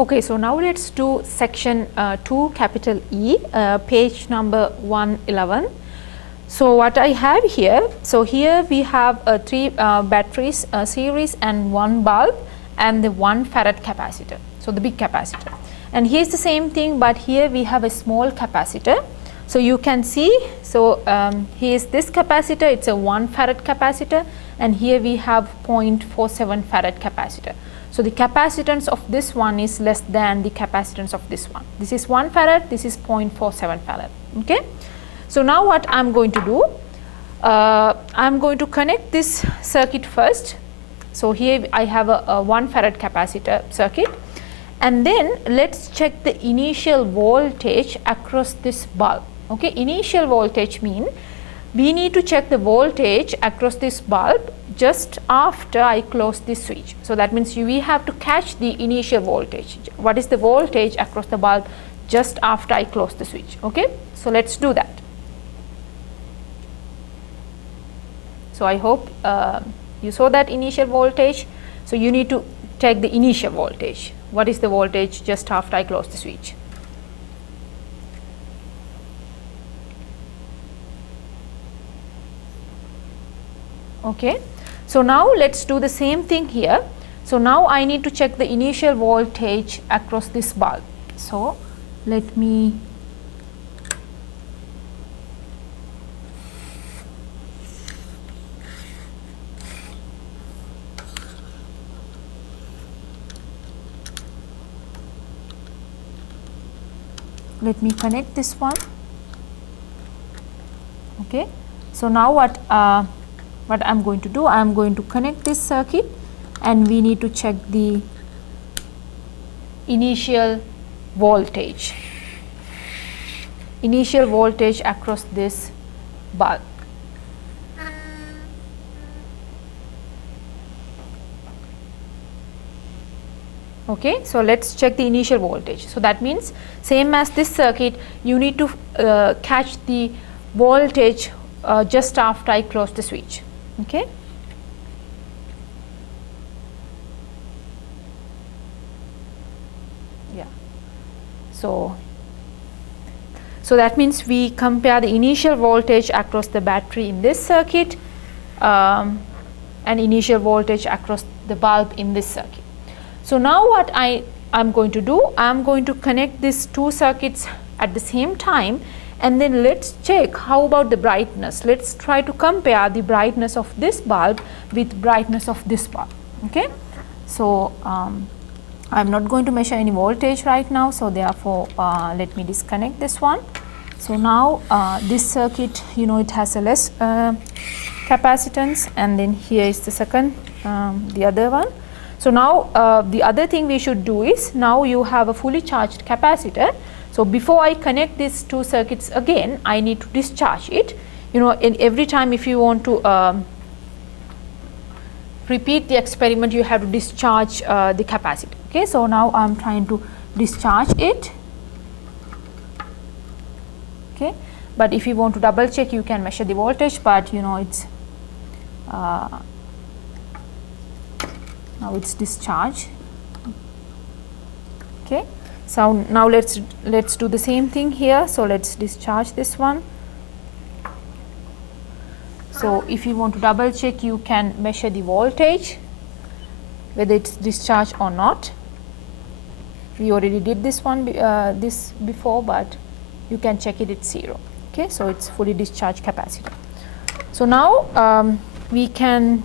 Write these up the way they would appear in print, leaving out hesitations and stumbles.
Okay, so now let's do section 2 capital E, page number 111. So what I have here, so here we have 3 batteries series and 1 bulb and the 1 farad capacitor, so the big capacitor. And here's the same thing, but here we have a small capacitor. So you can see, so here's this capacitor, it's a 1 farad capacitor, and here we have 0.47 farad capacitor. So the capacitance of this one is less than the capacitance of this one. This is 1 farad, this is 0.47 farad. Okay. So now what I'm going to do, I'm going to connect this circuit first. So here I have a 1 farad capacitor circuit, and then let's check the initial voltage across this bulb. Okay, initial voltage mean we need to check the voltage across this bulb just after I close this switch. So that means we have to catch the initial voltage. What is the voltage across the bulb just after I close the switch? Okay, so let's do that. So I hope you saw that initial voltage. So you need to take the initial voltage. What is the voltage just after I close the switch? Okay, so now let's do the same thing here. So now I need to check the initial voltage across this bulb. So let me connect this one. Okay, so now what I'm going to do, I'm going to connect this circuit, and we need to check the initial voltage across this bulb. Okay, so let's check the initial voltage. So that means same as this circuit, you need to catch the voltage just after I close the switch. Okay. Yeah. So that means we compare the initial voltage across the battery in this circuit and initial voltage across the bulb in this circuit. So now what I'm going to do, I'm going to connect these 2 circuits at the same time, and then let's check how about the brightness. Let's try to compare the brightness of this bulb with brightness of this bulb. Okay. So I'm not going to measure any voltage right now, so therefore let me disconnect this one. So now this circuit, you know, it has a less capacitance, and then here is the second, the other one. So now the other thing we should do is, now you have a fully charged capacitor. So before I connect these 2 circuits again, I need to discharge it. You know, in every time if you want to repeat the experiment, you have to discharge the capacitor. Okay, so now I'm trying to discharge it. Okay, but if you want to double check, you can measure the voltage, but you know it's now it's discharged. Okay. So now let's do the same thing here. So let's discharge this one. So if you want to double check, you can measure the voltage, whether it's discharged or not. We already did this one this before, but you can check it, it's 0. Okay, so it's fully discharged capacitor. So now we can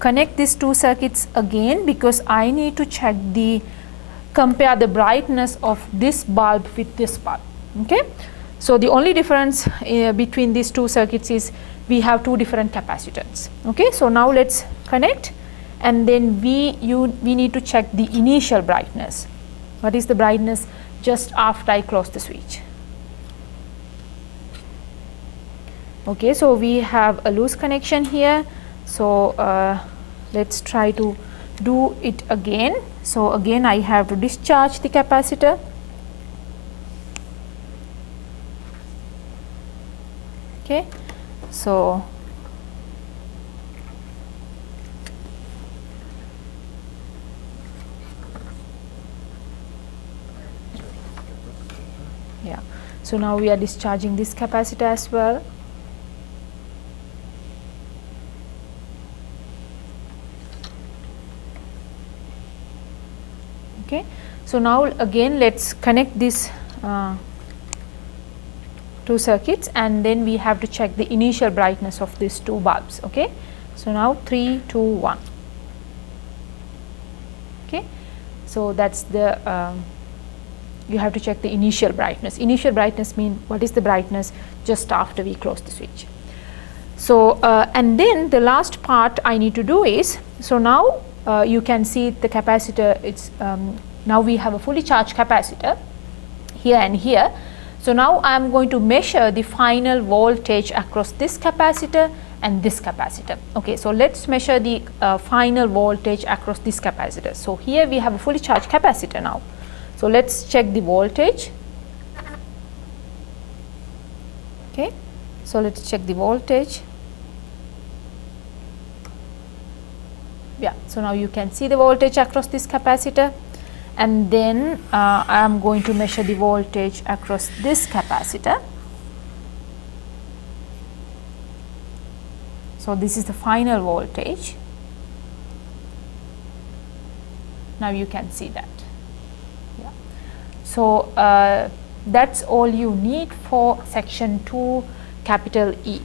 connect these 2 circuits again, because I need to check compare the brightness of this bulb with this bulb. Okay, so the only difference between these 2 circuits is we have 2 different capacitors. Okay, so now let's connect, and then we need to check the initial brightness. What is the brightness just after I close the switch? Okay, so we have a loose connection here. So let's try to do it again. So again I have to discharge the capacitor. Okay, so So now we are discharging this capacitor as well. Okay. So now again let's connect this two circuits, and then we have to check the initial brightness of these two bulbs. Okay. So now 3, 2, 1. Okay. So that's the you have to check the initial brightness. Initial brightness means what is the brightness just after we close the switch. So and then the last part I need to do is, so now you can see the capacitor, it's now we have a fully charged capacitor here and here. So now I am going to measure the final voltage across this capacitor and this capacitor. Okay, so let's measure the final voltage across this capacitor. So here we have a fully charged capacitor now. So let's check the voltage. Okay, so let's check the voltage. Yeah, so now you can see the voltage across this capacitor, and then I am going to measure the voltage across this capacitor. So this is the final voltage. Now you can see that. Yeah. So that's all you need for section 2 capital E.